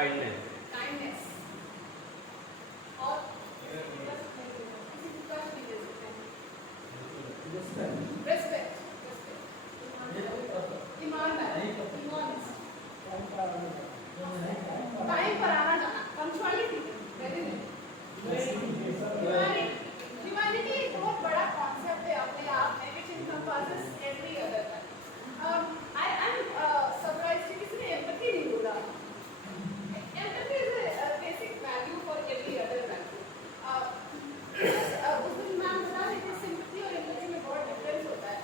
Kindness. Kindness और किसी को कष्ट नहीं दे सकते हैं। रेस्पेक्ट, ईमानदार, ईमानदार, टाइम पर आना जाना, पंक्चुअलिटी, वेरी ह्यूमैनिटी एक बहुत बड़ा कॉन्सेप्ट है अपने आप में, which encompasses every other one. I am surprised कि किसी ने empathy नहीं बोला। Empathy is a basic value for every other value. उस दिन मैम बता रहे थे sympathy और empathy में बहुत difference होता है।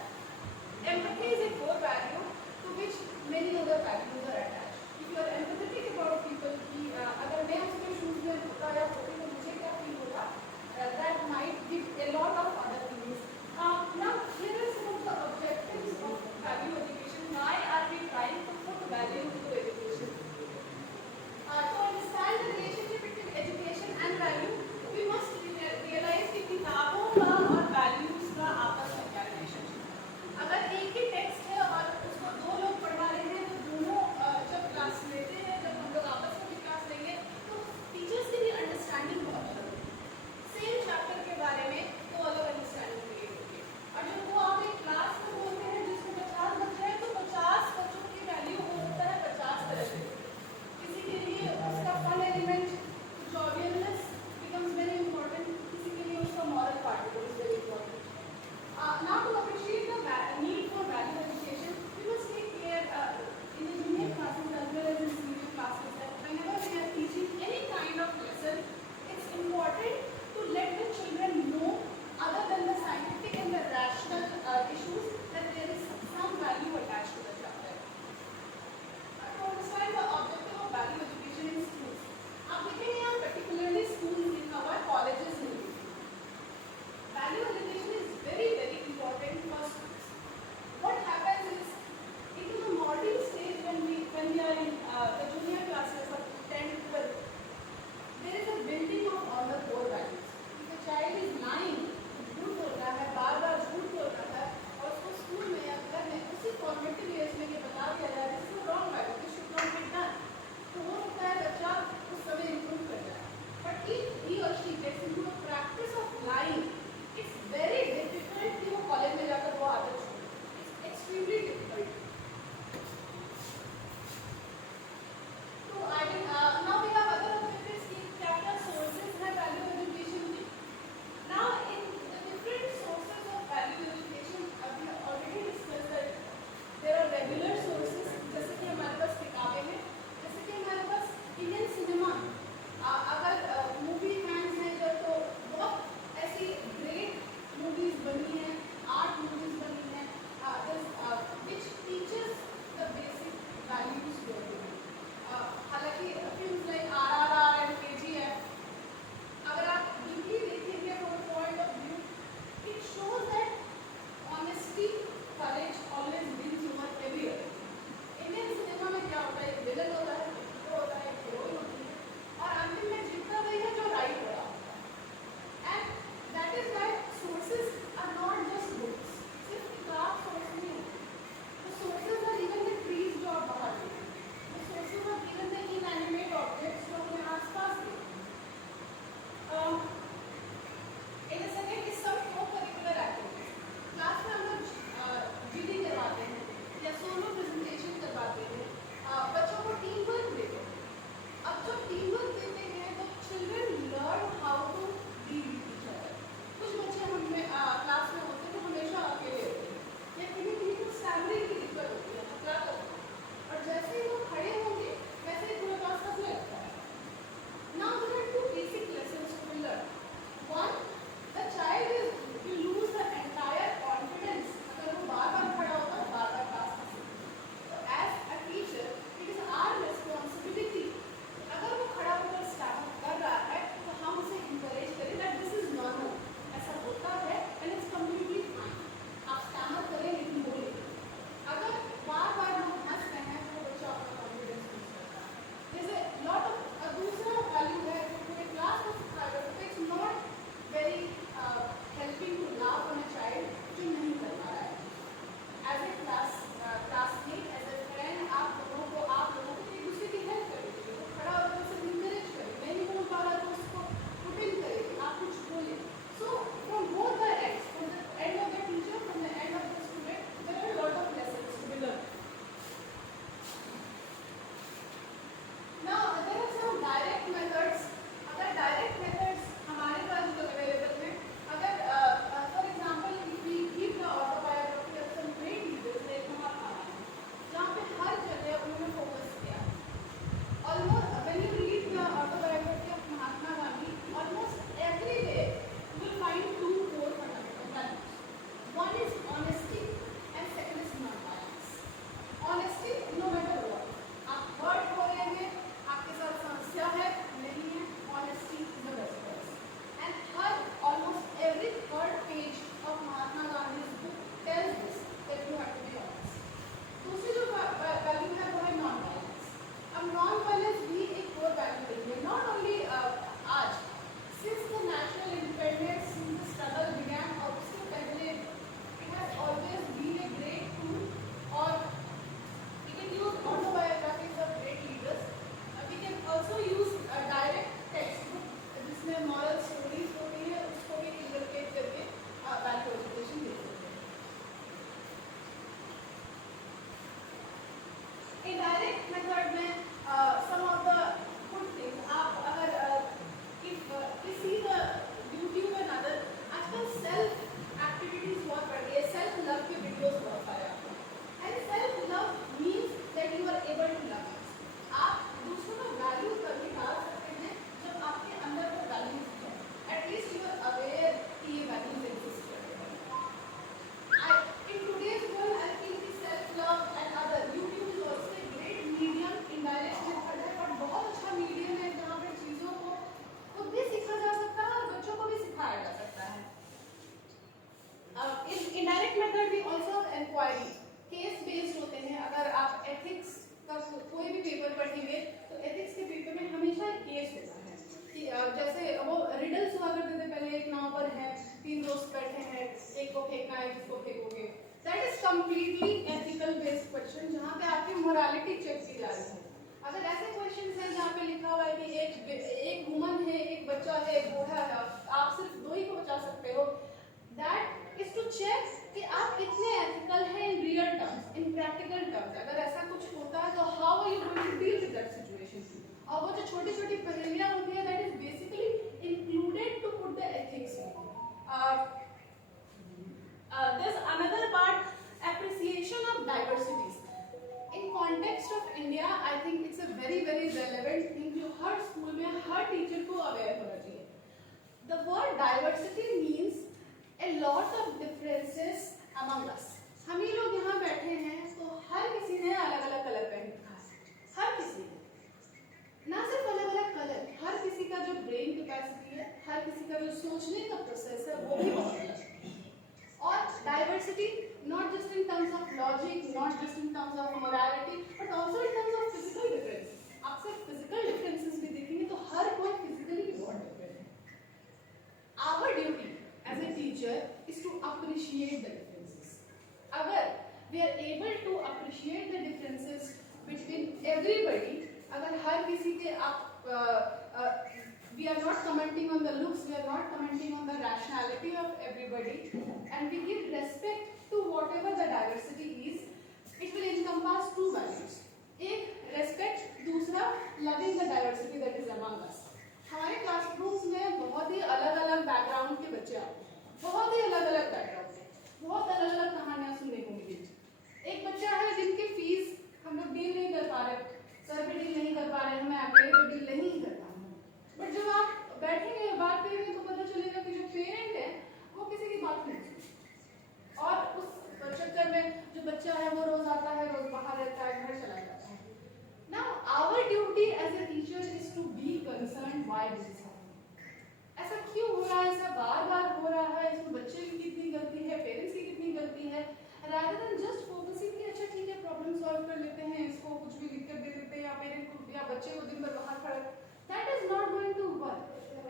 Empathy is a core value to which many other values are attached. If you are empathetic about people, कि अगर मैं उसके shoes में होता या होती तो मुझे क्या feel होगा? That हुआ करते थे पहले, एक नाव पर है, 3 दोस्त बैठे हैं, एक को फेंकना है, किसको फेंकोगे। That is completely ethical based question, जहाँ पे आपकी मोरालिटी चेक की जा रही है। अगर ऐसे क्वेश्चन हैं जहाँ पे लिखा हुआ है कि एक वुमन है, एक बच्चा है, एक बूढ़ा है, आप सिर्फ 2 ही को बचा सकते हो, दैट इज टू चेक कि आप कितने एथिकल हैं in real terms, in practical terms. अगर ऐसा कुछ होता है तो how are you going to deal with that situation. और वो जो छोटी छोटी पहेलियां होती है, that is basically included to put the ethics. there's another part, appreciation of diversities. In context of India, I think it's a very relevant thing जो हर school में हर टीचर को अवेयर होना चाहिए। The word diversity means a lot of differences among us. हम ये लोग यहाँ बैठे हैं तो हर किसी ने अलग अलग कलर पहन रखा है, हर किसी ने, ना सिर्फ अलग अलग कलर, हर किसी का जो ब्रेन कैपेसिटी है, हर किसी का जो सोचने का प्रोसेस है वो भी बहुत अलग है। और diversity not just in terms of logic, not just in terms of morality, but also in terms of physical differences. आप सिर्फ physical differences भी देखेंगे तो हर कोई physically बहुत different है। Our duty as a teacher is to appreciate the differences. अगर we are able to appreciate the differences between everybody, अगर हर किसी के आप we are not commenting on the looks, we are not commenting on the rationality of everybody, and we give respect to whatever the diversity is, it will encompass 2 values. एक respect, दूसरा loving the diversity that is among us. हमारे classrooms में बहुत ही अलग अलग background के बच्चे आते हैं, बहुत ही अलग अलग बैकग्राउंड से, बहुत अलग अलग कहानियां सुनने को मिली। एक बच्चा है जिनकी फीस हम लोग डील नहीं कर पा रहे, सर पे डील नहीं कर पा रहे, हमें अकेले पे डील नहीं कर पा रहे, बट जब आप बैठेंगे बात करेंगे तो पता चलेगा कि जो पेरेंट है वो किसी की बात नहीं सुनते, और उस चक्कर में जो बच्चा है वो रोज आता है, रोज बाहर रहता है, घर चला जाता है। Now our duty as a teacher is to be concerned why this is happening. ऐसा क्यों हो रहा है, ऐसा बार-बार हो रहा है, इसमें बच्चे की कितनी गलती है, पेरेंट्स की कितनी गलती है, rather than just focusing कि अच्छा ठीक है प्रॉब्लम सॉल्व कर लेते हैं, इसको कुछ भी लिख कर दे देते हैं या पेरेंट को या बच्चे को दिन भर बाहर खड़ा, that is not going to work,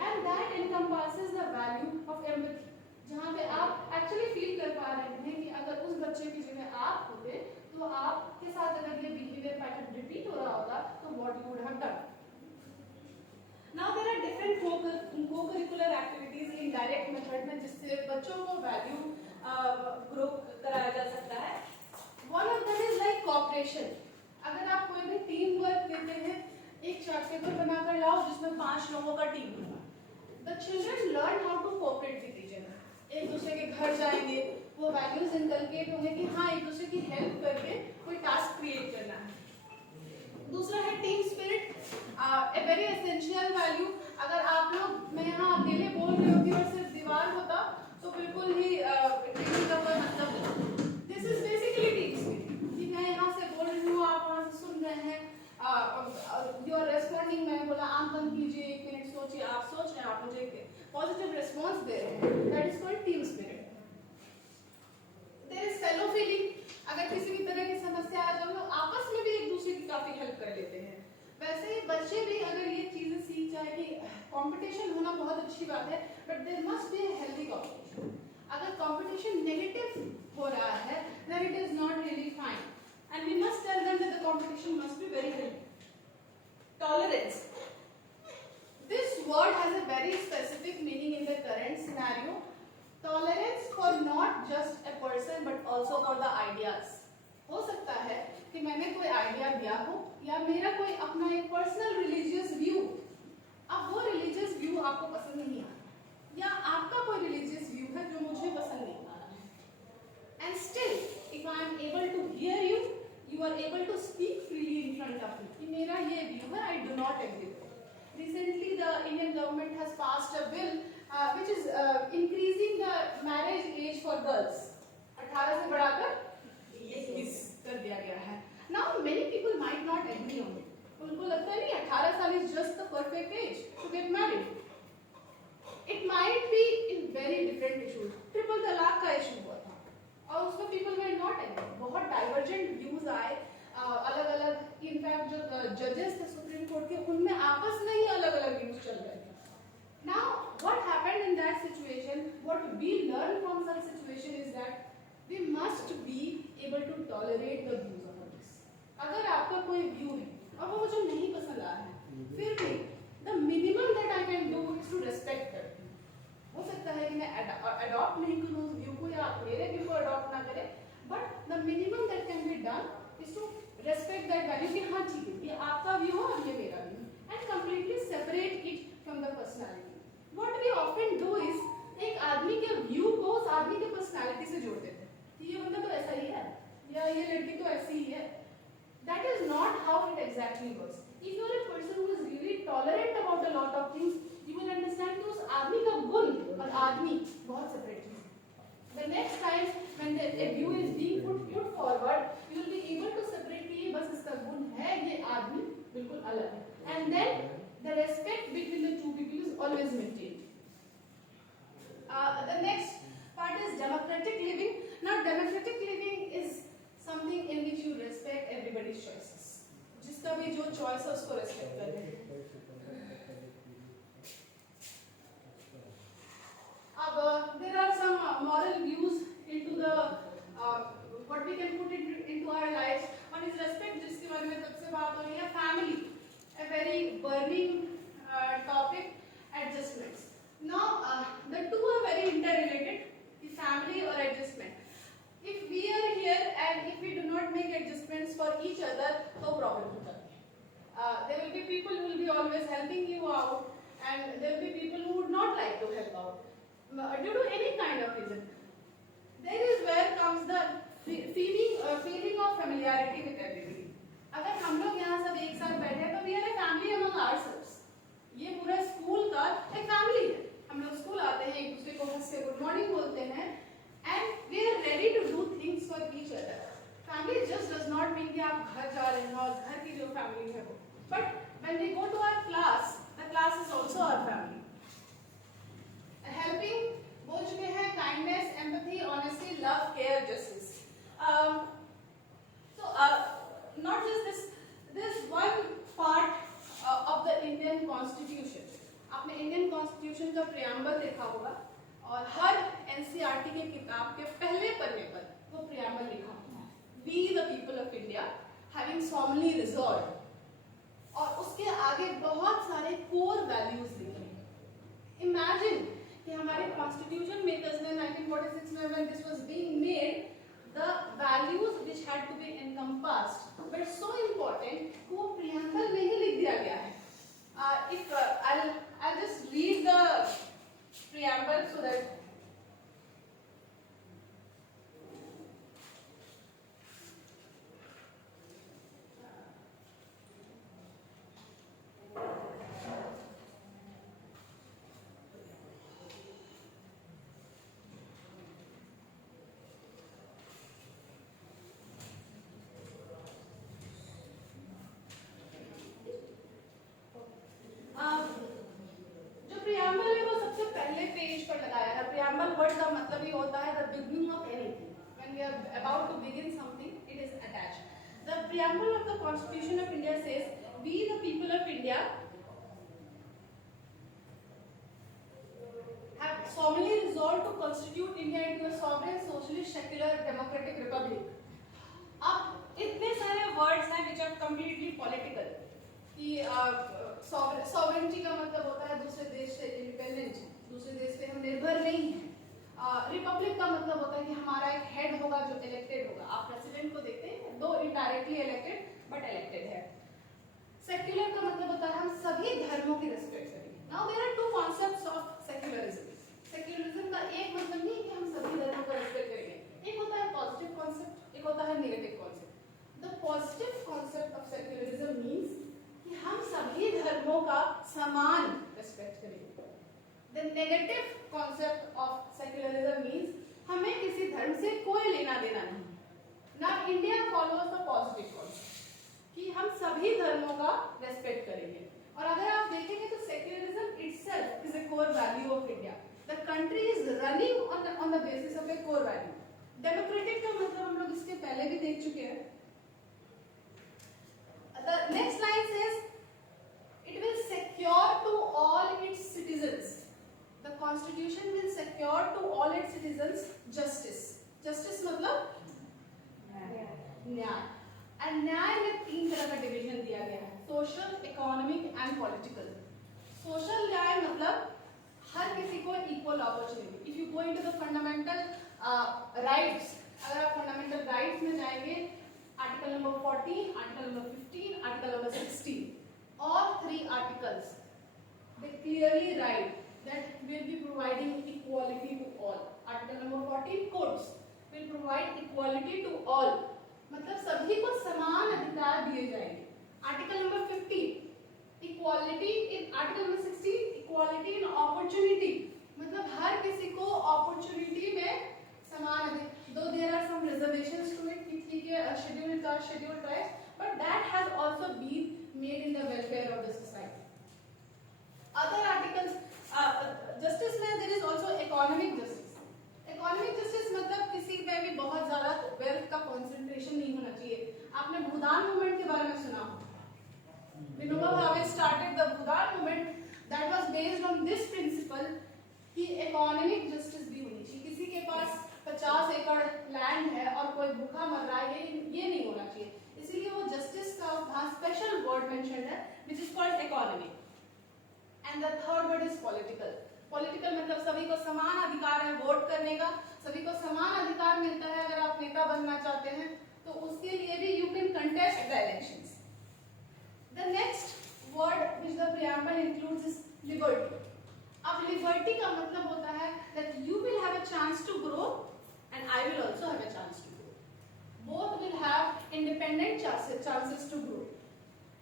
and that encompasses the value of empathy, जहाँ पे आप एक्चुअली फील कर पा रहे हैं कि अगर उस बच्चे की जगह आप होते तो आपके साथ अगर ये बिहेवियर पैटर्न रिपीट हो रहा होता तो what you would have done. Now there are different co-curricular activities in direct method में जिससे बच्चों को वैल्यू ग्रो कराया जा सकता है। One of that is like cooperation. अगर आप कोई भी टीम वर्क देते हैं, एक चार्ट पेपर बनाकर लाओ जिसमें 5 लोगों का टीम होगा, the children learn how to cooperate with each other, एक दूसरे के घर जाएंगे, वो वैल्यूज इनकलकेट होंगे कि हाँ एक दूसरे की हेल्प करके कोई टास्क क्रिएट करना है। दूसरा है team spirit, a very essential value. अगर आप लोग, मैं यहाँ अकेले बोल रही होती और सिर्फ दीवार होता तो बिल्कुल ही टीम का कोई मतलब नहीं। This is basically team spirit कि मैं यहाँ से बोल रही हूँ, आप वहाँ से सुन रहे हैं, यू आर रेस्पॉन्डिंग, मैंने बोला आंख बंद कीजिए, 1 मिनट सोचिए, आप सोच रहे हैं, आप मुझे पॉजिटिव रिस्पॉन्स दे रहे हैं, that is called team spirit. There is fellow feeling, अगर किसी भी तरह की समस्या आ जाए तो आपस में भी एक दूसरे की काफी हेल्प कर लेते हैं। वैसे ही बच्चे भी अगर ये चीजें सीख जाए कि कंपटीशन होना बहुत अच्छी बात है, but there must be a healthy competition. अगर कंपटीशन नेगेटिव हो रहा है then it is not really fine, and we must tell them that the competition must be very healthy. Tolerance, this word has a very specific meaning in the current scenario. Tolerance for not just a person but also for the ideas. हो सकता है कि मैंने कोई idea दिया हो या मेरा कोई अपना एक पर्सनल रिलीजियस व्यू, अब वो रिलीजियस व्यू आपको पसंद नहीं आ रहा या आपका कोई रिलीजियस व्यू है जो मुझे पसंद नहीं आ रहा है, and still if I am able to hear you, you are able to speak freely in front of me कि मेरा ये व्यू है, I do not agree with it. Recently, the Indian government has passed a bill which is increasing the marriage age for girls. 18 से बढ़ाकर 21 कर दिया गया है. Now, many people might not agree on it. उनको लगता है नहीं 18 साल is just the perfect age to get married. It might be in very different issues. Triple तलाक का इशू हुआ था और उसमें people were not agree. बहुत divergent views आए. अलग अलग इनफैक्ट जो जजेस थे सुप्रीम कोर्ट के, उनमें आपस में ही अलग अलग व्यूज चल रहे थे. नाउ व्हाट हैपेंड ही है या ये लड़की तो ऐसी ही है. That is not how it exactly works. If you are a person who is really tolerant about a lot of things, you will understand कि उस आदमी का गुण और आदमी बहुत separate चीज है. The next time when a view is being put forward, you will be able to separate कि ये बस इसका गुण है, ये आदमी बिल्कुल अलग है. And then the respect between the two people is always maintained. The next part is democratic living. Now, democratic living is something in which you respect everybody's choices. जिसका भी जो choice है उसको respect करना. अब there are some moral views into the what we can put into our lives. One is respect, जिसके बारे में तब से बात हो रही है. Family, a very burning topic. Adjustments. Now, the two are very interrelated. The family or adjustment. If we are here and if we do not make adjustments for each other, no problem होता है. There will be people who will be always helping you out, and there will be people who would not like to help out due to any kind of reason. There is where comes the feeling of familiarity with everybody. अगर हम लोग यहाँ सब एक साथ बैठे हैं तो we are a family among ourselves. ये पूरा स्कूल का एक फैमिली है. हम लोग स्कूल आते हैं, एक दूसरे को हंस के गुड मॉर्निंग बोलते हैं, and we are ready to do things for each other. Family just does not mean कि आप घर जा रहे हैं और घर की जो फैमिली है वो. But when we go to our class, the class is also our family. Helping बोल चुके हैं, kindness, empathy, honesty, love, care, justice. Not just this. This one part of the Indian Constitution. आपने Indian constitution का preamble देखा होगा और हर NCERT के किताब के पहले पन्ने पर वो प्रियम्बल लिखा होता है. We the people of India having solemnly resolved. और उसके आगे बहुत सारे कोर वैल्यूज लिखे हैं. इमेजिन कि हमारे कॉन्स्टिट्यूशन मेकर्स ने 1946 में when this was being made, the values which had to be encompassed were so important कि वो प्रियम्बल में ही लिख दिया गया है. If I'll just read the preamble so that जो प्रियम्बल है वो सबसे पहले पेज पर लगाया है. प्रियम्बल वर्ड का मतलब ही होता है the beginning of anything. When we are about to begin something, it is attached. The preamble of the Constitution of India says, "We the people of India have solemnly resolved to constitute India into a sovereign, socialist, secular, democratic republic." अब इतने सारे words हैं which are completely political. कि sovereignty का मतलब होता है दूसरे देश से इंडिपेंडेंट, दूसरे देश पे हम निर्भर नहीं हैं. रिपब्लिक का मतलब होता है कि हमारा एक हेड होगा जो इलेक्टेड होगा. आप प्रेसिडेंट को देखते हैं, दो इनडायरेक्टली इलेक्टेड बट इलेक्टेड है. सेक्युलर का मतलब होता है हम सभी धर्मों की रिस्पेक्ट करेंगे. Now there are two concepts of secularism. Secularism का एक मतलब नहीं कि हम सभी धर्मों का रिस्पेक्ट करेंगे. एक होता है पॉजिटिव कॉन्सेप्ट, एक होता है negative concept. The positive concept of secularism means कि हम सभी धर्मों का समान रिस्पेक्ट करेंगे. The negative concept of secularism means हमें किसी धर्म से कोई लेना देना नहीं. Now India follows the positive concept कि हम सभी धर्मों का रेस्पेक्ट करेंगे. और अगर आप देखेंगे तो secularism itself is a core value of India. The country is running on the basis of a core value. Democratic का मतलब हम लोग इसके पहले भी देख चुके हैं. The next line says it will secure to all its citizens. The Constitution will secure to all its citizens justice. Justice मतलब न्याय. And न्याय में तीन तरह का डिवीजन दिया गया है: social, economic and political. Social न्याय मतलब हर किसी को equal opportunity. If you go into the fundamental rights, अगर आप फंडामेंटल राइट्स में जाएंगे, article number 14, article number 15, article number 16, all three articles they clearly write that we will be providing equality to all. Article number 14, courts. will provide equality to all, मतलब सभी को समान अधिकार दिए जाएंगे. Article number 15 equality in, article number 16 equality in opportunity, मतलब हर किसी को अपॉर्चुनिटी में समान अधिकार. Though there are some reservations to it कि ठीक है scheduled caste, scheduled tribes, but that has also been made in the welfare of the society. Other articles, justice में there is also economic justice. Economic justice मतलब किसी में भी बहुत ज़्यादा wealth का concentration नहीं होना चाहिए. आपने भूदान मूवमेंट के बारे में सुना हो. Vinoba Bhave started the Bhoodan movement that was based on this principle कि economic justice भी होनी चाहिए. किसी के पास 50 एकड़ लैंड है और कोई भूखा मर रहा है, ये नहीं होना चाहिए. इसीलिए वो जस्टिस का वहाँ स्पेशल वर्ड मेंशन है which is called economy. And the third word is political. Political मतलब सभी को समान अधिकार है वोट करने का, सभी को समान अधिकार मिलता है अगर आप नेता बनना चाहते हैं तो उसके लिए भी you can contest the elections. The next word which the preamble includes is liberty. अब liberty का मतलब होता है that you will have a chance to grow and I will also have a chance to grow. Both will have independent chances to grow.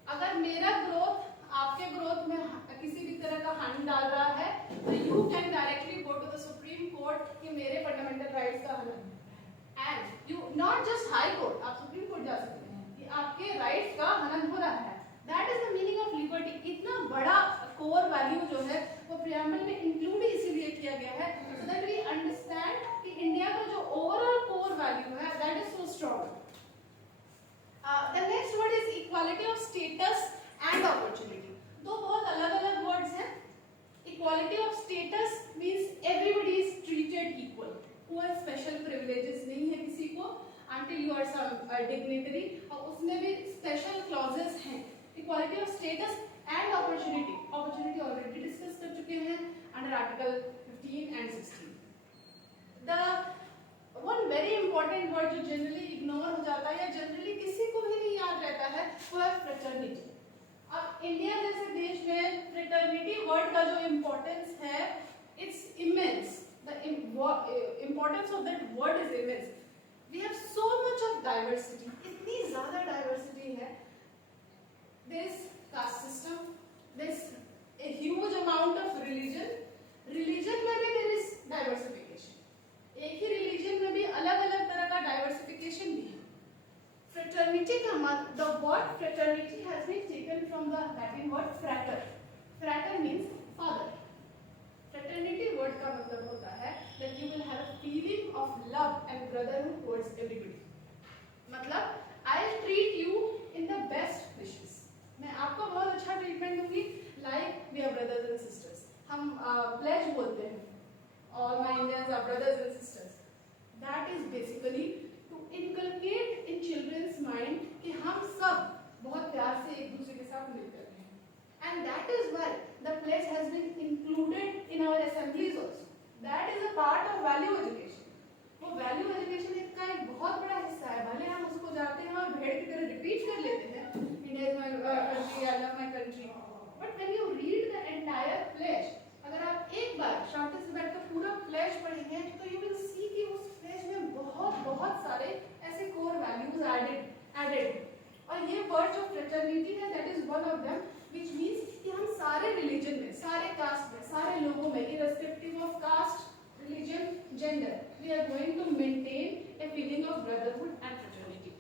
अगर मेरा growth आपके growth में किसी भी तरह का हानि डाल रहा है तो you can directly go to the Supreme Court कि मेरे fundamental rights का हनन है. And you not just High Court, आप Supreme Court जा सकते हैं कि आपके rights का हनन हो रहा है. That is the meaning of liberty. इतना बड़ा core value जो है वो preamble में include इसीलिए किया गया है so that we understand कि इंडिया का जो overall core value है that is so strong. The next word is equality of status and opportunity. दो बहुत अलग-अलग words हैं. Equality of status means everybody is treated equal. कोई special privileges नहीं है किसी को until you are some dignitary. और उसमें भी special clauses हैं. Equality of status and opportunity. Opportunity already discuss कर चुके हैं under Article 15 and 16. The one very important word जो generally ignore हो जाता है या generally किसी को भी नहीं याद रहता है वो है fraternity. अब इंडिया जैसे देश में fraternity word का जो importance है it's immense. The importance of that word is immense. We have so much of diversity. इतनी ज़्यादा diversity है. There is caste system. There is a huge amount of religion. Religion में भी there is diversification. एक ही religion में भी अलग-अलग तरह का diversification भी है. Fraternity का मतलब the word fraternity has been taken from the Latin word frater. Frater means father. Fraternity word का मतलब होता है that you will have a feeling of love and brotherhood towards everybody. मतलब I'll treat you in the best wishes. मैं आपको बहुत अच्छा treatment दूंगी like we are brothers and sisters. हम pledge बोलते हैं all my Indians are brothers and sisters. That is basically to inculcate in children's mind कि हम सब बहुत प्यार से एक दूसरे के साथ मिलकर हैं. And that is why the pledge has been included in our assemblies also. That is a part of value education. वो value education का एक बहुत बड़ा हिस्सा है. भले हम उसको जाते हैं और भेड़ की तरह रिपीट कर लेते हैं India is my country, I love my country. But when you read the entire pledge, अगर आप एक बार शांति से बैठकर पूरा pledge पढ़ेंगे तो you will see कि उस pledge में बहुत सारे ऐसे core values added. और ये word जो fraternity है that is one of them, which means कि हम सारे religion में, सारे caste में, सारे लोगों में, irrespective of caste, religion, gender, we are going to maintain a feeling of brotherhood and fraternity.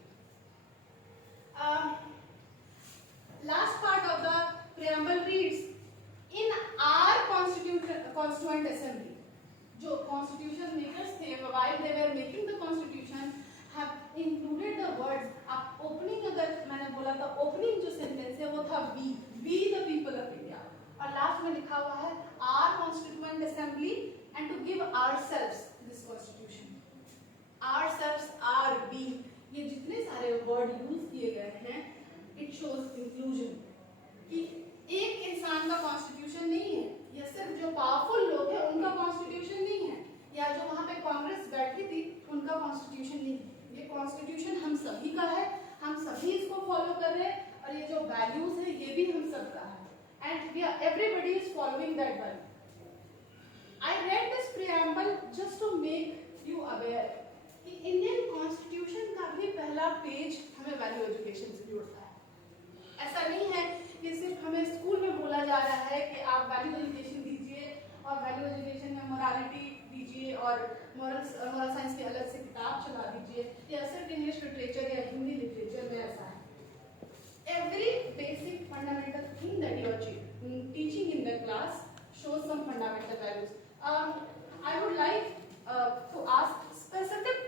Last part of the preamble reads, in our constituent assembly, जो constitution makers थे, while they were making the constitution, have included the words. अब opening अगर मैंने बोला था opening जो sentence है वो था we the people of India. और last में लिखा हुआ है our constituent assembly and to give ourselves this constitution. Ourselves, our we, ये जितने सारे word use किए गए हैं it shows inclusion कि एक इंसान का कॉन्स्टिट्यूशन नहीं है या सिर्फ जो पावरफुल लोग हैं उनका कॉन्स्टिट्यूशन नहीं है या जो वहाँ पे कांग्रेस बैठी थी उनका कॉन्स्टिट्यूशन नहीं है. ये कॉन्स्टिट्यूशन हम सभी का है, हम सभी इसको फॉलो कर रहे हैं और ये जो वैल्यूज है ये भी हम सब का है and we are everybody is following that value. I read this preamble just to make you aware कि इंडियन कॉन्स्टिट्यूशन का भी पहला पेज हमें वैल्यू एजुकेशन से जोड़ता है। ऐसा नहीं है कि सिर्फ हमें स्कूल में बोला जा रहा है कि आप वैल्यू एजुकेशन दीजिए और वैल्यू एजुकेशन में मोरालिटी दीजिए और मोरल साइंस की अलग से किताब चला दीजिए, या सिर्फ इंग्लिश लिटरेचर या हिंदी लिटरेचर में ऐसा है। Every basic fundamental thing that you are teaching in the class shows some fundamental values. I would like to ask specific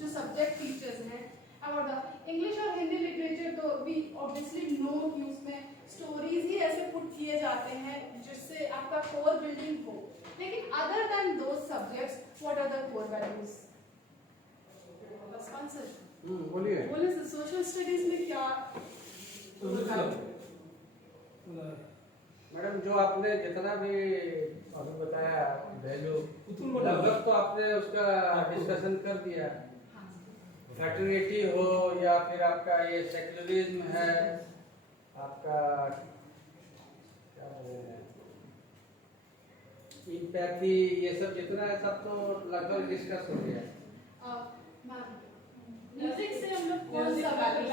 जो subject teachers हैं about the English और हिंदी literature, तो we obviously know कि उसमें stories ही ऐसे put किए जाते हैं जिससे आपका core building हो, लेकिन other than those subjects, what are the core values? बस आंसर बोलिए सर, सोशल स्टडीज में क्या? मैडम जो आपने जितना भी अभी बताया वैल्यू लगभग तो आपने उसका डिस्कशन कर दिया। फ्रैटर्निटी हो या फिर आपका ये सेक्युलरिज्म है, आपका क्या बोले इम्पैथी, ये सब जितना है सब तो लगभग डिस्कस हो गया। म्यूजिक से हम लोग कौन सा वैल्यू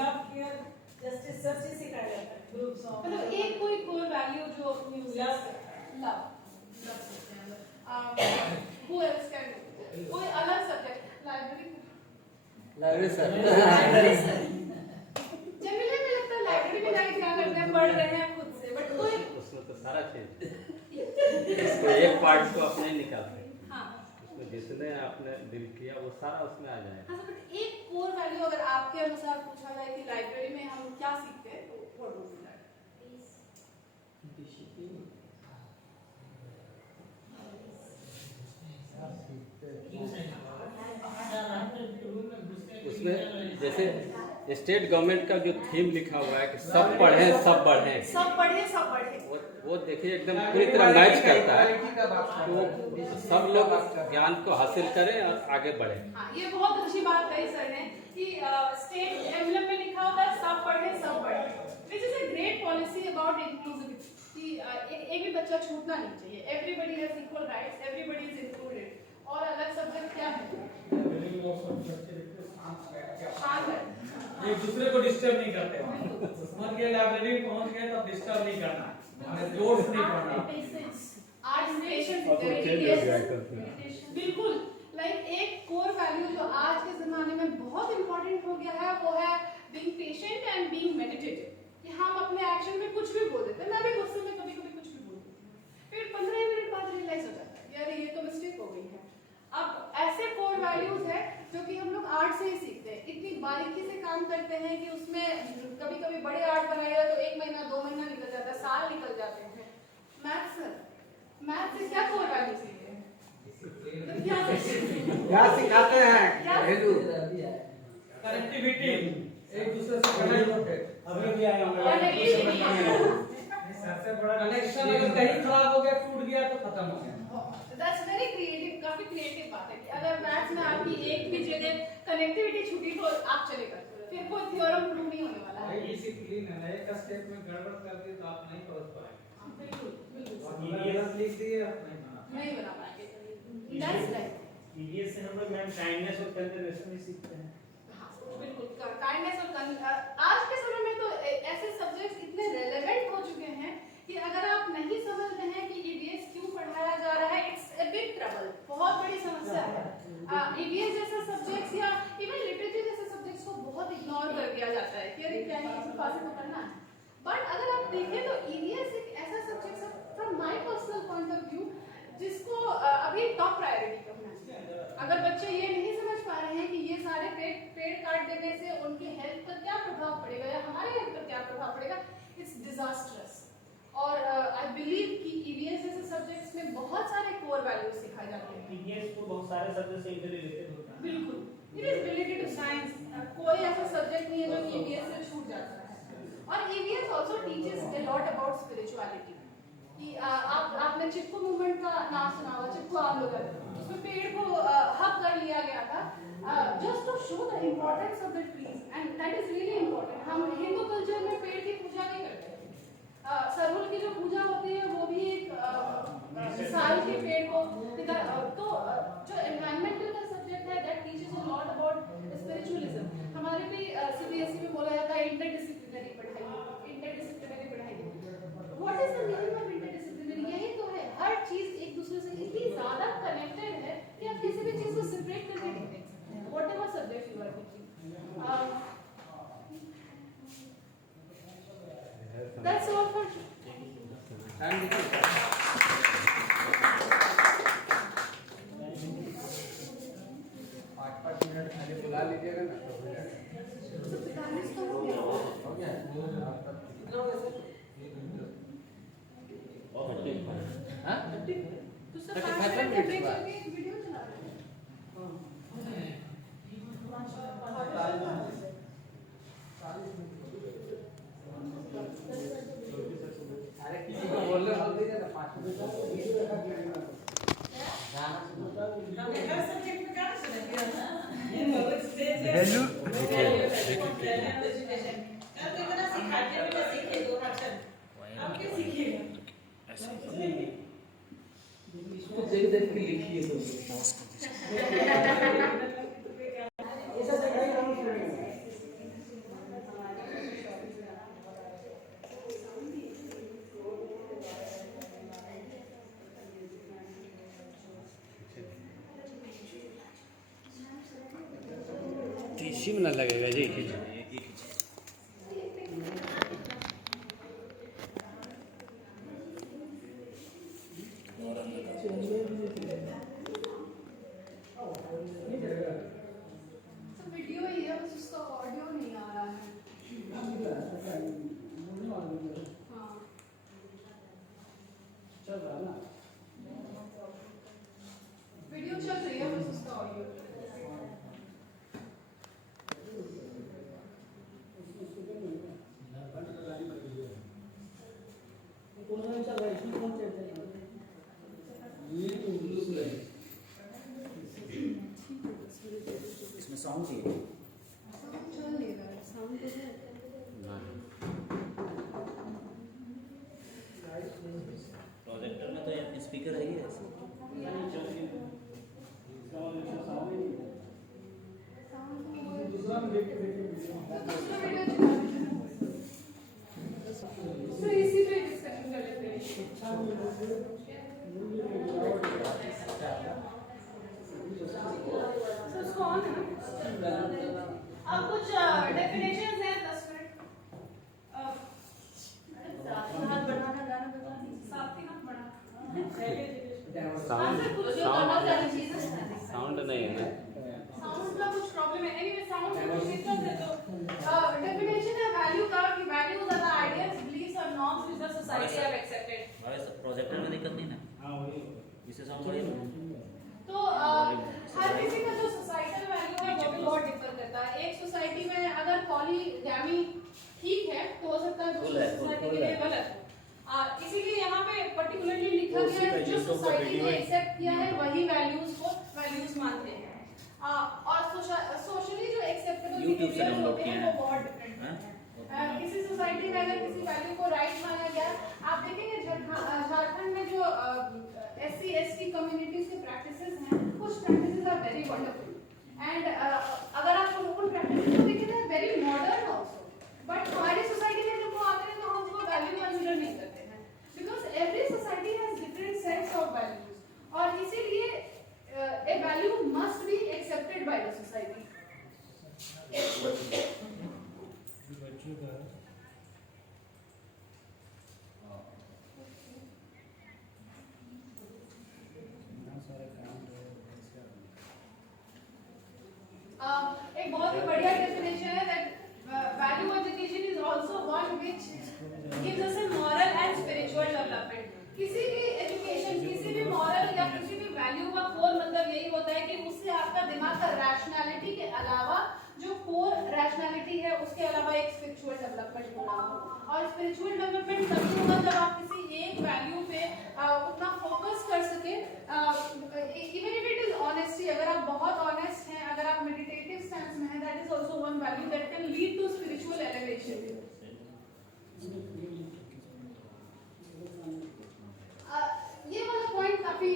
जस्टिस सब चीज सिखाया जाता है ग्रुप्स ऑफ, मतलब एक कोई कोर वैल्यू जो म्यूजिक लव सकते हैं। हु एल्स कैन कोई अलग सब्जेक्ट? लाइब्रेरी सर जमीले में लगता है लाइब्रेरी में जाके क्या करते हैं, पढ़ रहे हैं खुद से, बट कोई उसमें तो सारा चीज इसको एक पार्ट को अपने ही निकालते हैं। हाँ, उसमें जिसने आपने दिल किया वो सारा उसमें आ जाएगा। हाँ, बट एक कोर वैल्यू अगर आपके अनुसार पूछा जाए कि लाइब्रेरी में हम क्या सीखते हैं, तो व्हाट वुड बी दैट? उसमें जैसे स्टेट गवर्नमेंट का जो थीम लिखा हुआ है कि सब पढ़े सब बढ़े, सब पढ़े सब बढ़े, वो देखिए एकदम पूरी तरह मैच करता है। तो सब लोग ज्ञान को हासिल करें और आगे बढ़े। हाँ, ये बहुत अच्छी बात कही सर ने कि स्टेट एम्बलम में लिखा होता है सब पढ़े सब बढ़े, which is a great policy about inclusivity कि एक भी बच्चा छूटना नहीं चाहिए। Everybody has equal rights, everybody is included. और अलग सब्जेक्ट क्या है? शांत है, एक दूसरे को डिस्टर्ब नहीं करते। समझ गए, लाइब्रेरी पहुंच गए तो डिस्टर्ब नहीं करना, जोर से नहीं पढ़ना। बिल्कुल, लाइक एक कोर वैल्यू जो आज के जमाने में बहुत इंपॉर्टेंट हो गया है वो है being patient and being meditative. कि हम अपने एक्शन में कुछ भी बोल देते हैं, मैं भी गुस्से में कभी कभी कुछ भी बोल देती हूँ, फिर 15 मिनट बाद रियलाइज हो जाता है यार ये तो मिस्टेक हो गई है। अब ऐसे कोर वैल्यूज है जो कि हम लोग आर्ट से ही सीखते हैं, इतनी बारीकी से काम करते हैं कि उसमें कभी कभी बड़े आर्ट बनाएगा तो 1 महीना 2 महीना निकल जाता है, साल निकल जाते हैं। मैथ से क्या कोर वैल्यू सीखते हैं? क्या सिखाते हैं? वैल्यू कनेक्टिविटी, एक दूसरे से कनेक्ट। अभी भी आए होंगे सबसे बड़ा कनेक्शन अगर कहीं खराब हो गया, टूट गया तो खत्म हो गया। दैट्स वेरी क्रिएटिव, काफी क्रिएटिव बात है कि अगर मैथ्स में आपकी एक भी जगह कनेक्टिविटी छूटी तो आप चलेगा, फिर कोई थ्योरम प्रूव नहीं होने वाला है। डिसिप्लिन है, एक स्टेप में गड़बड़ कर दी तो आप नहीं पहुंच पाएंगे। बिल्कुल ईवीएस लिख दिए नहीं बना पाएंगे। दैट्स लाइक ईवीएस से हम लोग मैम काइंडनेस और कंजर्वेशन भी सीखते हैं। हाँ, बिल्कुल काइंडनेस और आज के समय में तो ऐसे सब्जेक्ट्स इतने रेलेवेंट हो चुके हैं कि अगर आप नहीं समझ रहे हैं कि ईवीएस क्यों पढ़ाया जा रहा है, इट्स अ बिग ट्रबल, बहुत बड़ी समस्या है। ईवीएस जैसे सब्जेक्ट्स या इवन लिटरेचर जैसे सब्जेक्ट्स को बहुत इग्नोर कर दिया जाता है कि अरे क्या है इसमें पास तो करना है। बट अगर आप देखें तो ईवीएस एक ऐसा सब्जेक्ट है from my personal point of view जिसको अभी टॉप प्रायोरिटी पे होना चाहिए। अगर बच्चे ये नहीं समझ पा रहे हैं कि ये सारे पेड़ काट देने से उनकी हेल्थ पर क्या प्रभाव पड़ेगा या हमारे हेल्थ पर क्या प्रभाव पड़ेगा, इट्स डिजास्टरस। और आई बिलीव कि ईवीएस जैसे सब्जेक्ट्स में बहुत सारे कोर वैल्यूज सिखाए जाते हैं। ईवीएस को बहुत सारे सब्जेक्ट से इंटररिलेटेड होता है। बिल्कुल, it is related to science. कोई ऐसा सब्जेक्ट नहीं है जो ईवीएस से छूट जाता है। और EVS also teaches a lot about spirituality. कि आपने चिपको मूवमेंट का नाम सुना होगा, चिपको आंदोलन, उसमें पेड़ को हक कर लिया गया था just to show the importance of the trees and that is really important. हम हिंदू कल्चर में पेड़ की पूजा नहीं करते। सरहुल की जो पूजा होती है वो भी एक साल के पेड़ को तो जो एनवायरमेंटल का सब्जेक्ट है दैट टीचेस अ हाँ? तो सब 35 5 मिनट मिनट बाद। के एक वीडियो चला रहे हैं। अरे किसी को बोलने बोल दीजिए ना 5 मिनट गाना सुनो। हमने हर सब्जेक्ट में गाना सुना दिया ना। वैल्यू एजुकेशन कल तो इतना सिखाते हैं ना, सीखे दो भाषण अब क्या सीखेगा? इसको देख देख के लिखिए तो इसी में ना लगेगा जी। तो वीडियो ही है, बस उसका ऑडियो नहीं आ रहा है। हाँ। वीडियो चल रही है, बस उसका ऑडियो। इसमें साउंड चाहिए। साउंड चल नहीं रहा है, साउंड तो है। प्रोजेक्टर में तो ये स्पीकर है ही ऐसे। दूसरा वीडियो चला तो इसी पे डिस्कशन कर लेते हैं। So उसको ऑन है ना? अब कुछ डेफिनेशंस हैं 10 मिनट। हाथ बढ़ाना, गाना बजाना, साथ ही हाथ बढ़ाना। साउंड कुछ जो बहुत सारी चीजें हैं। साउंड नहीं है ना। साउंड का कुछ प्रॉब्लम है। एनीवे साउंड का कुछ दिक्कत है तो डेफिनेशन है वैल्यू का कि values are the ideals, beliefs और norms which the society have accepted. Projector में दिक्कत नहीं ना? हाँ वही इससे साउंड बढ़िया। तो हर किसी का जो सोसाइटल वैल्यू है वो भी बहुत डिफर करता है। एक सोसाइटी में अगर पॉलीगैमी ठीक है तो हो सकता है दूसरी सोसाइटी के लिए गलत हो। इसीलिए यहाँ पे पर्टिकुलरली लिखा गया है जो सोसाइटी ने एक्सेप्ट किया है वही वैल्यूज को वैल्यूज मानते हैं। और सोशली जो एक्सेप्टेबल बिहेवियर्स होते हैं वो बहुत डिफरेंट हैं। किसी सोसाइटी में अगर किसी वैल्यू को राइट माना गया, आप देखेंगे झारखंड में जो SC/ST कम्युनिटीज के प्रैक्टिसेस हैं, कुछ practices are very wonderful and अगर आप उन प्रैक्टिसेस को देखें तो वेरी मॉडर्न आल्सो, बट हमारी सोसाइटी में जब वो आते हैं तो हम उसको वैल्यू कंसीडर नहीं करते हैं because every society has different sets of values और इसीलिए a value must be accepted by the society. एक बहुत ही बढ़िया डेफिनेशन है that value education is also one which gives us a moral and spiritual development. किसी भी education, किसी भी मॉरल या किसी भी वैल्यू का कोर मतलब यही होता है कि उससे आपका दिमाग का रैशनैलिटी के अलावा जो कोर रैशनैलिटी है उसके अलावा एक स्पिरिचुअल डेवलपमेंट होना हो। और स्पिरिचुअल डेवलपमेंट तभी होगा जब आप किसी एक वैल्यू पे उतना फोकस कर सके। Even if it is honesty, अगर आप बहुत ऑनेस्ट हैं, अगर आप मेडिटेटिव स्टैंस में हैं, that is also one value that can lead to spiritual elevation. ये वाला पॉइंट काफी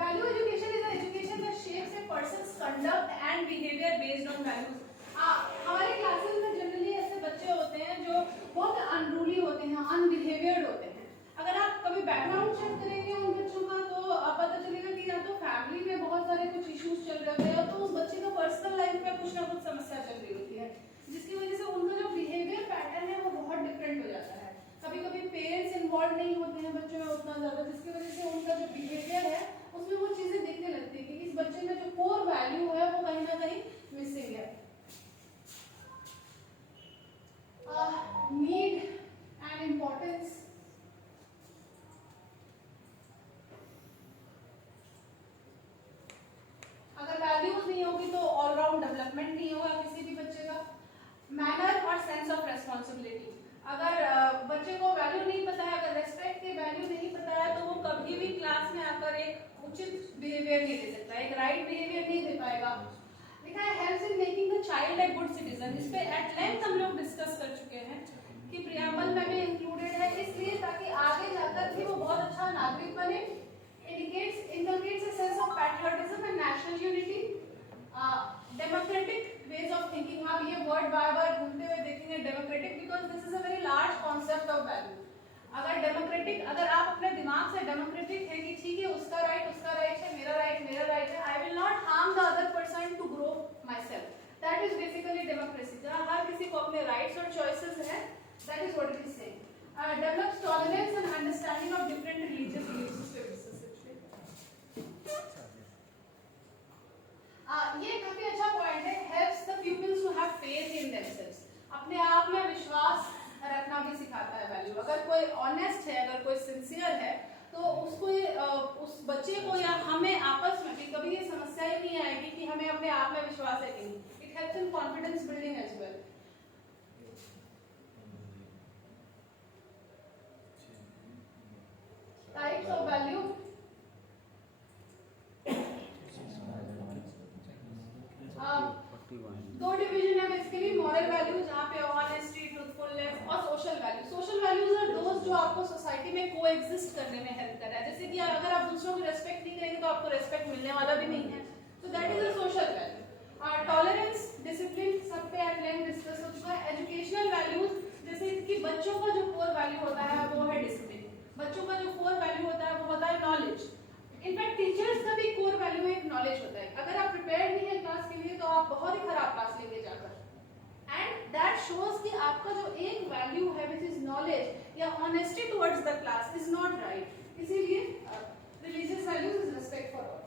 value education is education that shapes a person's conduct and behaviour based on values. हमारे क्लासेस में जनरली ऐसे बच्चे होते हैं जो बहुत अनरूली होते हैं, अनबिहेवियर्ड होते हैं। अगर आप कभी बैकग्राउंड चेक करेंगे उन बच्चों का तो पता चलेगा कि या तो फैमिली में बहुत सारे कुछ इश्यूज चल रहे होते हैं या तो उस बच्चे का पर्सनल लाइफ में कुछ ना कुछ समस्या चल रही होती है, जिसकी वजह से उनका जो बिहेवियर पैटर्न है वो बहुत डिफरेंट हो जाता है। कभी कभी पेरेंट्स इन्वॉल्व नहीं होते हैं बच्चों में उतना ज्यादा, जिसकी वजह से उनका जो बिहेवियर है उसमें वो चीजें दिखने लगती है कि इस बच्चे में जो कोर वैल्यू है वो कहीं ना कहीं मिसिंग है। Need and importance. उचित बिहेवियर नहीं दे सकता, एक राइट बिहेवियर नहीं दे पाएगा। लिखा है helps in making the child a good citizen. इस पे एट लेंथ हम लोग डिस्कस कर चुके हैं कि प्रियम्बल में भी इंक्लूडेड है, इसलिए ताकि आगे जाकर भी वो बहुत अच्छा नागरिक बने। inculcates a sense of patriotism and national unity, democratic ways of thinking। आप ये वर्ड बार-बार घूमते हुए देखेंगे democratic, because this is a very large concept of value. अगर डेमोक्रेटिक, अगर आप अपने दिमाग से डेमोक्रेटिक है कि ठीक है उसका राइट है, मेरा राइट है, I will not harm the other person to grow myself, that is basically democracy. जहाँ हर किसी को अपने राइट्स और चॉइसेस हैं, that is what it is saying. Develops tolerance and understanding of different religious belief systems. ये काफी अच्छा पॉइंट है, helps the pupils to have faith in themselves। अपने आप में विश्वास रखना भी सिखाता है वैल्यू। अगर कोई ऑनेस्ट है, अगर कोई सिंसियर है, तो उसको उस बच्चे को या हमें आपस में भी कभी ये समस्या ही नहीं आएगी कि हमें अपने आप में विश्वास है कि नहीं। It helps in confidence building as well. Types of value, दो डिवीजन है बेसिकली, मॉरल वैल्यूज जहाँ पे ऑनेस्टी, ट्रूथफुलनेस, और social values. Social values are those जो आपको सोसाइटी में कोएग्जिस्ट करने में हेल्प कर रहा है। जैसे कि अगर आप दूसरों की रेस्पेक्ट नहीं करेंगे तो आपको रेस्पेक्ट मिलने वाला भी नहीं है, तो that is a social value. Tolerance, discipline, सब पे एट लेंथ डिस्कस हो चुका है। एजुकेशनल वैल्यूज, जैसे कि बच्चों का जो कोर वैल्यू होता है वो है डिसिप्लिन, बच्चों का जो कोर वैल्यू होता है वो होता है नॉलेज। इनफैक्ट टीचर्स का भी कोर वैल्यू एक नॉलेज होता है। अगर आप प्रिपेयर्ड नहीं है क्लास के लिए तो आप बहुत ही खराब क्लास लेंगे जाकर, एंड दैट शोज कि आपका जो एक वैल्यू है विच इज नॉलेज या honesty towards the class is not right. इसीलिए religious values is respect for all.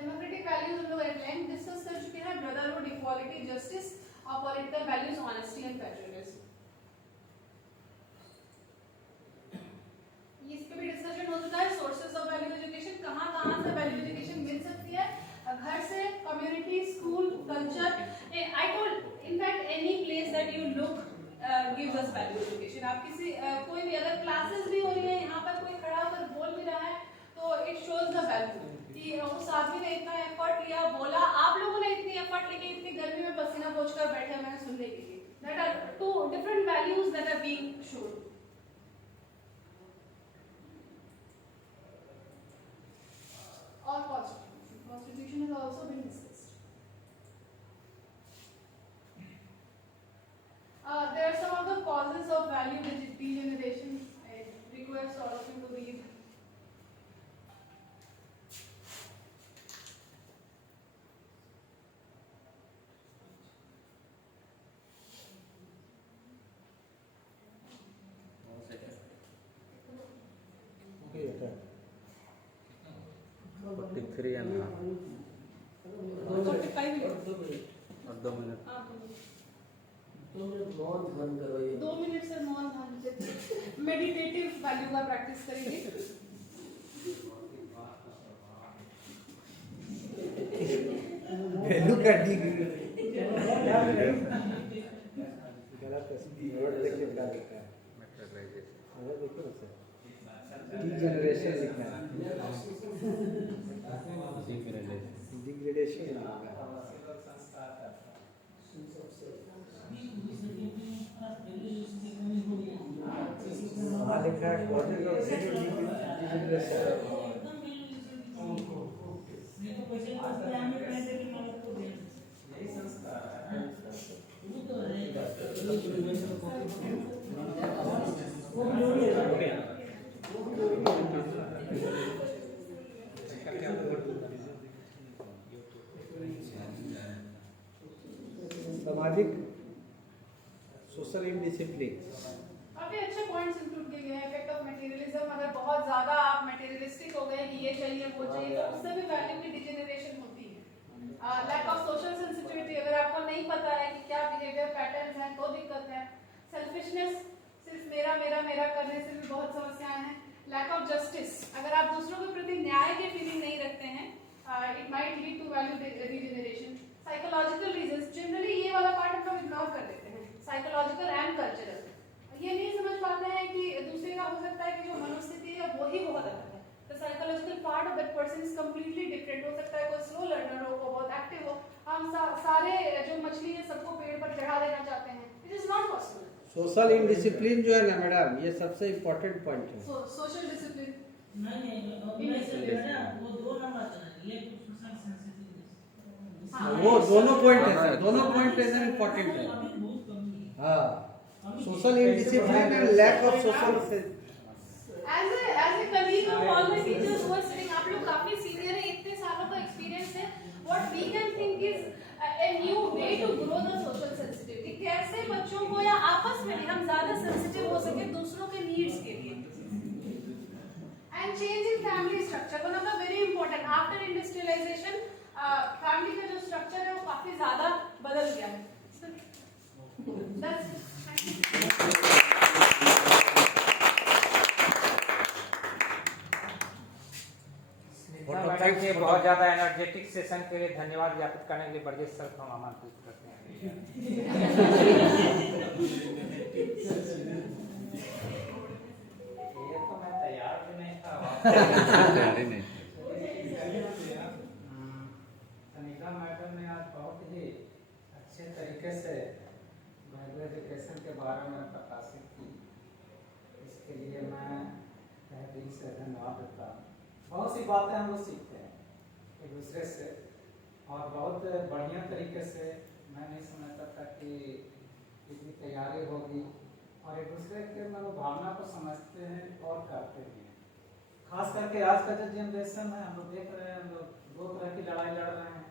Democratic values हम लोग एट लेंथ डिस्कस कर चुके हैं। ब्रदरहुड, इक्वालिटी, जस्टिस, और political values honesty and patriotism. इस पे भी डिस्कशन हो चुका है। सोर्सेज ऑफ वैल्यू एजुकेशन, कहाँ से वैल्यू एजुकेशन मिल सकती है, घर से, community, school, culture. I told in fact any place that you look gives us value education. आप किसी कोई भी अगर क्लासेस भी हो रही है, यहाँ पर कोई खड़ा होकर बोल भी रहा है, तो इट शोज द वैल्यू कि उस आदमी ने इतना एफर्ट लिया, बोला, आप लोगों ने इतनी एफर्ट लेके इतनी गर्मी में पसीना पोंछकर बैठे हैं मैंने सुनने के लिए। That are two different values that are being shown. और constitution has also been discussed. There are some of the causes of value degeneration. I request all of you to read. Three and 45 minutes. और 2 minute. 2 minute से मौन ध्यान, meditative value का practice करेंगे। Value का degree गलत है। Degeneration लिखना है, डिग्रेडेशन लिखा है, कॉजेज ऑफ डिजनरेशन। सामाजिक सोशल इंडिसिप्लिन। काफी अच्छे पॉइंट्स इंक्लूड किए गए हैं। इफेक्ट ऑफ मटेरियलिज्म, अगर बहुत ज्यादा आप मटेरियलिस्टिक हो गए कि ये चाहिए वो चाहिए, तो उससे भी वैल्यू की डिजेनरेशन होती है। लैक ऑफ सोशल सेंसिटिविटी, अगर आपको नहीं पता है कि क्या बिहेवियर पैटर्न्स हैं तो दिक्कत है। सेल्फिशनेस, सिर्फ मेरा मेरा मेरा करने से भी बहुत समस्याएं हैं। लैक ऑफ जस्टिस, अगर आप दूसरों के प्रति न्याय की फीलिंग नहीं रखते हैं, it might lead to value degeneration. Psychological reasons, generally ये वाला पार्ट हम लोग इग्नोर कर देते हैं, साइकोलॉजिकल एंड कल्चरल। ये नहीं समझ पाते हैं कि दूसरे का हो सबको पेड़ पर चढ़ा देना चाहते हैं. It is not possible. Social indiscipline जो है ना मैडम, ये सबसे इम्पोर्टेंट पॉइंट है. So social discipline. नहीं से बेटा वो 2 नंबर चला ये सोशल सेंसिटिव हाँ. वो दोनों पॉइंट है सर, दोनों पॉइंट एकदम इम्पोर्टेंट है. अभी बहुत कम है हाँ, social indiscipline and lack of social. As a colleague of all the teachers who are sitting, आप लोग काफी सीनियर हैं, इतने सालों का एक्सपीरियंस है. What we can think is a new way to grow the social sensitivity. कैसे बच्चों को या आपस में भी हम ज्यादा सेंसिटिव हो सके दूसरों के नीड्स के लिए. And change in family structure, one of the very important. After industrialization, family का जो structure है वो काफी ज्यादा बदल गया है. That's it. Thank you. Madam के बहुत ज्यादा एनर्जेटिक सेशन के लिए धन्यवाद ज्ञापित करने के लिए बरजेश सर को हम आमंत्रित करते हैं. ये तो मैं तैयार भी नहीं था. अनिका मैडम ने आज बहुत ही अच्छे तरीके से वैल्यू एजुकेशन के बारे में प्रकाशित की. इसके लिए मैं तहे दिल से धन्यवाद देता हूँ. बहुत सी बातें हम लोग सीखते हैं एक दूसरे से और बहुत बढ़िया तरीके से. मैं नहीं समझता था कि इतनी तैयारी होगी और एक दूसरे के मनोभावना को समझते हैं और करते भी हैं. खास करके आज का जो जनरेशन है हम लोग देख रहे हैं, हम लोग 2 तरह की लड़ाई लड़ रहे हैं.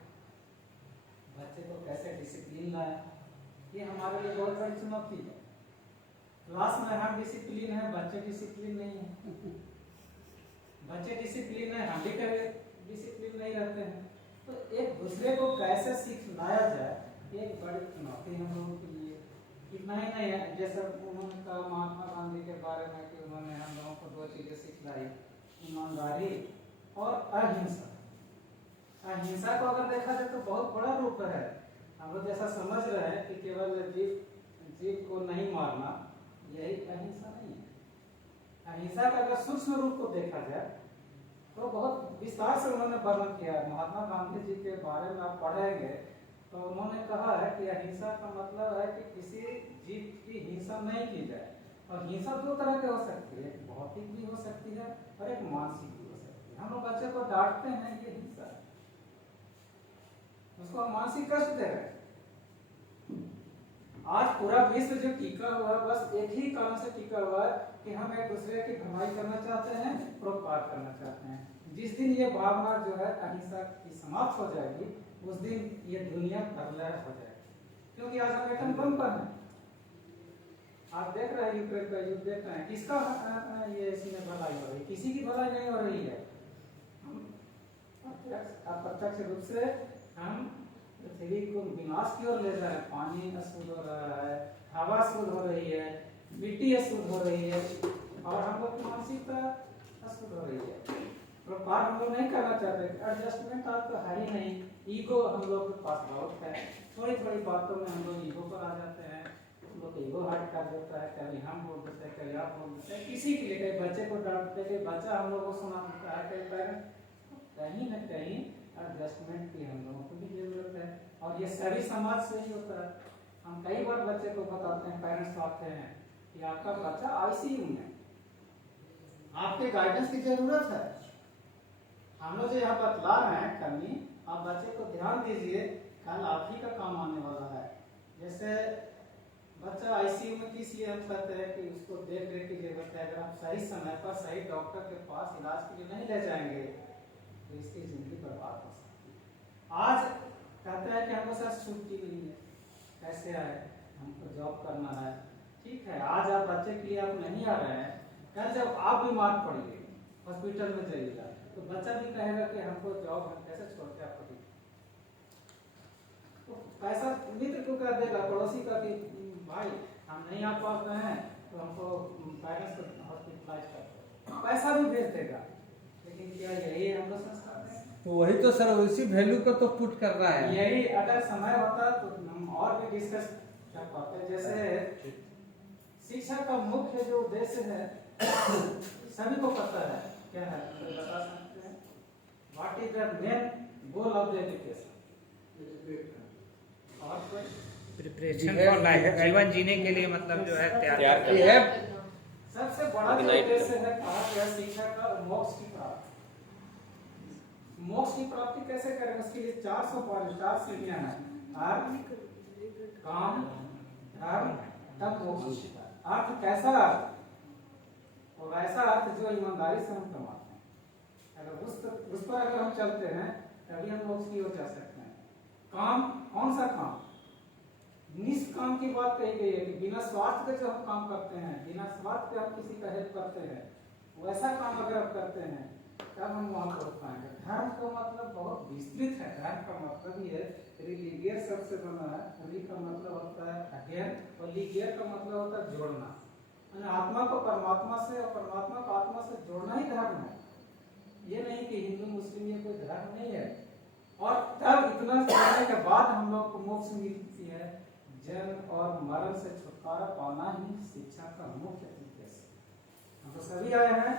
बच्चे को कैसे डिसिप्लिन लाए, ये हमारे लिए बहुत बड़ी चुनौती है. क्लास में हम डिसिप्लिन है, बच्चे डिसिप्लिन नहीं है. बच्चे डिसिप्लिन है, हम भी कभी डिसिप्लिन नहीं रहते हैं. तो एक दूसरे को कैसे सिखलाया जाए, एक बड़ी चुनौती हम लोगों के लिए. इतना ही नहीं है, जैसे उन्होंने कहा महात्मा गांधी के बारे में कि उन्होंने हम लोगों को 2 चीजें सिखलाई, ईमानदारी और अहिंसा. अहिंसा को अगर देखा जाए तो बहुत बड़ा रूप है. हम लोग ऐसा समझ रहे हैं कि केवल जीव को नहीं मारना, यही अहिंसा नहीं है. अहिंसा का अगर सूक्ष्म रूप को देखा जाए तो बहुत विस्तार से उन्होंने वर्णन किया है. महात्मा गांधी जी के बारे में आप पढ़ेंगे तो उन्होंने कहा है कि अहिंसा का मतलब है कि किसी जीव की हिंसा नहीं की जाए. और हिंसा 2 तरह की हो सकती है, एक भौतिक भी हो सकती है और एक मानसिक भी हो सकती है. हम लोग बच्चे को डांटते हैं, ये हिंसा है, उसको हम मानसिक कष्ट दे रहे हैं. आज पूरा विश्व जो टीका हुआ है बस एक ही कारण से टीका हुआ है कि हम एक दूसरे की भलाई करना चाहते हैं, परोपकार करना चाहते हैं. जिस दिन ये भावना जो है अहिंसा की समाप्त हो जाएगी उस दिन ये दुनिया प्रलय हो जाएगी. क्योंकि आज हम एटम बम पर हैं. आप देख रहे हैं यूक्रेन का युद्ध देख रहे हैं, किसका ये इसमें भलाई हो रही है? किसी की भलाई नहीं हो रही है. अप्रत्यक्ष रूप से हम पृथ्वी को विनाश की ओर ले जा रहे हैं. पानी अशुद्ध हो रहा है, हवा अशुद्ध हो रही है, मिट्टी अशुद्ध हो रही है और हम लोग की मानसिकता अशुद्ध हो रही है. व्यापार हम लोग नहीं करना चाहते. एडजस्टमेंट आप तो है ही नहीं. ईगो हम लोग के पास बहुत है. थोड़ी थोड़ी बातों में हम लोग ईगो पर आ जाते हैं. हम लोग ईगो हर्ट कर देता है. कभी हम बोल देते हैं, कभी आप बोल देते हैं. किसी के लिए कहीं बच्चे को डांटते, कहीं बच्चा हम लोग को सुना देता है, कहीं पेरेंट. कहीं न कहीं एडजस्टमेंट की हम लोगों को भी जरूरत है और ये सभी समाज से ही होता है. हम कई बार बच्चे को बताते हैं, पेरेंट्स आते हैं कि आपका बच्चा आईसीयू में, आपके गाइडेंस की जरूरत है. हम लोग जो यहाँ बतला रहे हैं कमी, आप बच्चे को ध्यान दीजिए, कल आप ही का काम आने वाला है. जैसे बच्चा आईसीयू में किस लिए हम कहते हैं कि उसको देख रेख की जरूरत है. अगर आप सही समय पर सही डॉक्टर के पास इलाज के लिए नहीं ले जाएंगे तो इसकी जिंदगी बर्बाद हो सकती है. आज कहते हैं कि हमको सर छुट्टी नहीं है, कैसे आए, हमको जॉब करना है. ठीक है, आज आप बच्चे के लिए आप नहीं आ रहे हैं, कल जब आप बीमार पड़िए, हॉस्पिटल में जाइएगा, तो बच्चा भी कहेगा कि हमको जॉब हम कैसे छोड़ के आपको दी. तो पैसा मित्र को कर देगा, पड़ोसी का कि भाई हम नहीं आ पा रहे हैं तो हमको पेरेंट्स को हॉस्पिटलाइज कर दो, पैसा भी भेज देगा. लेकिन क्या यही हम लोग संस्कार हैं? तो वही तो सर उसी वैल्यू को तो पुट कर रहा है. यही अगर समय होता तो हम और भी डिस्कस कर पाते. जैसे शिक्षा का मुख्य जो उद्देश्य है सभी को पता है, क्या है तो बता सकते हैं. What is the main goal of the education? और कोई प्रिपरेशन फॉर लाइफ, जीवन जीने के लिए मतलब जो है तैयार तैयार करना। ये है सबसे बड़ा जो Ignite उद्देश्य है कहा गया शिक्षा का मोक्ष की प्राप्ति। मोक्ष की प्राप्ति कैसे करें, उसके लिए 4 सीढ़ियां हैं। अर्थ, काम, धर्म, तब मोक्ष। अर्थ कैसा अर्थ? और ऐसा अर्थ जो ईमानदारी से हम कमाते हैं। अगर उस पर अगर हम चलते हैं तभी हम मोक्ष की ओर जा सकते हैं। काम, कौन सा काम? निष्काम की बात कही गई है कि बिना स्वार्थ के जो हम काम करते हैं, बिना स्वार्थ के हम किसी का हेल्प करते हैं, वैसा काम अगर आप करते हैं तब हम वहां पहुंच पाएंगे। धर्म का मतलब बहुत विस्तृत है। धर्म का मतलब ही है, रिलीजियस शब्द से बना है। रिली का मतलब होता है अध्ययन और लिगियर का मतलब होता है जोड़ना, यानी आत्मा को परमात्मा से और परमात्मा को आत्मा से जोड़ना ही धर्म है। ये नहीं कि हिंदू मुस्लिम ये कोई धर्म नहीं है। और तब इतना करने के बाद हम लोग को मोक्ष मिलती है। जन्म और मरण से छुटकारा पाना ही शिक्षा का मुख्य उद्देश्य। हम तो सभी आए हैं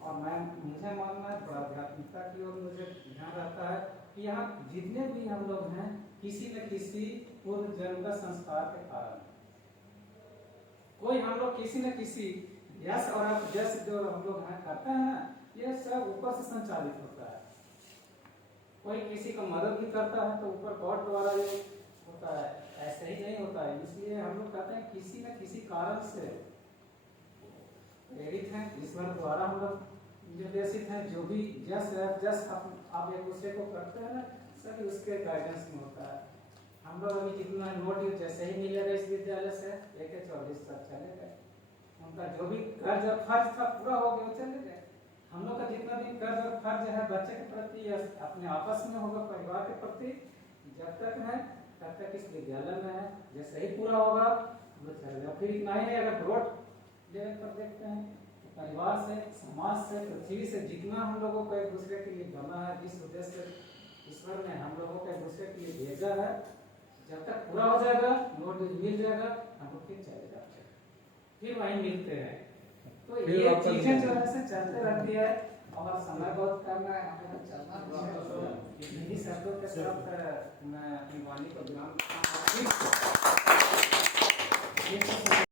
और मुझे मानना है थोड़ा आध्यात्मिकता की ओर मुझे ध्यान रहता है कि यहाँ जितने भी हम लोग हैं किसी न किसी पूर्व जन्म का संस्कार के कारण कोई हम लोग किसी न किसी यश और अपयश जो हम लोग हैं करते हैं ना, ये सब ऊपर से संचालित होता है। कोई किसी का मदद भी करता है तो ऊपर गॉड द्वारा जो होता है, ऐसे ही नहीं होता है। इसलिए हम लोग कहते हैं किसी न किसी कारण से प्रेरित हैं, ईश्वर द्वारा हम लोग निर्देशित हैं। जो भी जस आप एक दूसरे को करते हैं सभी उसके गाइडेंस में होता है। हम लोग अभी जितना नोट जैसे ही मिलेगा इस विद्यालय से 1-24 तक चले गए। उनका जो भी कर्ज और फर्ज था पूरा हो गया, चले गए। हम लोग का जितना भी कर्ज और फर्ज है बच्चे के प्रति या अपने आपस में होगा, परिवार के प्रति, जब तक है तब तक इस विद्यालय में है। जैसे ही पूरा होगा वो चलेगा। फिर इतना ही नहीं, अगर ग्रोथ लेवल पर देखते हैं तो परिवार से, समाज से, पृथ्वी से जितना हम लोगों को एक दूसरे के लिए बना है, जिस उद्देश्य से ईश्वर ने हम लोगों को एक दूसरे के लिए भेजा है, जब तक पूरा हो जाएगा, नोट मिल जाएगा, हम लोग फिर चले जाते हैं, फिर वहीं मिलते हैं। तो ये चीजें जो है चलते रहती है और समय बहुत कम है, हमें चलना भी है। इन्हीं शब्दों के साथ मैं अपनी वाणी को विराम देता हूँ।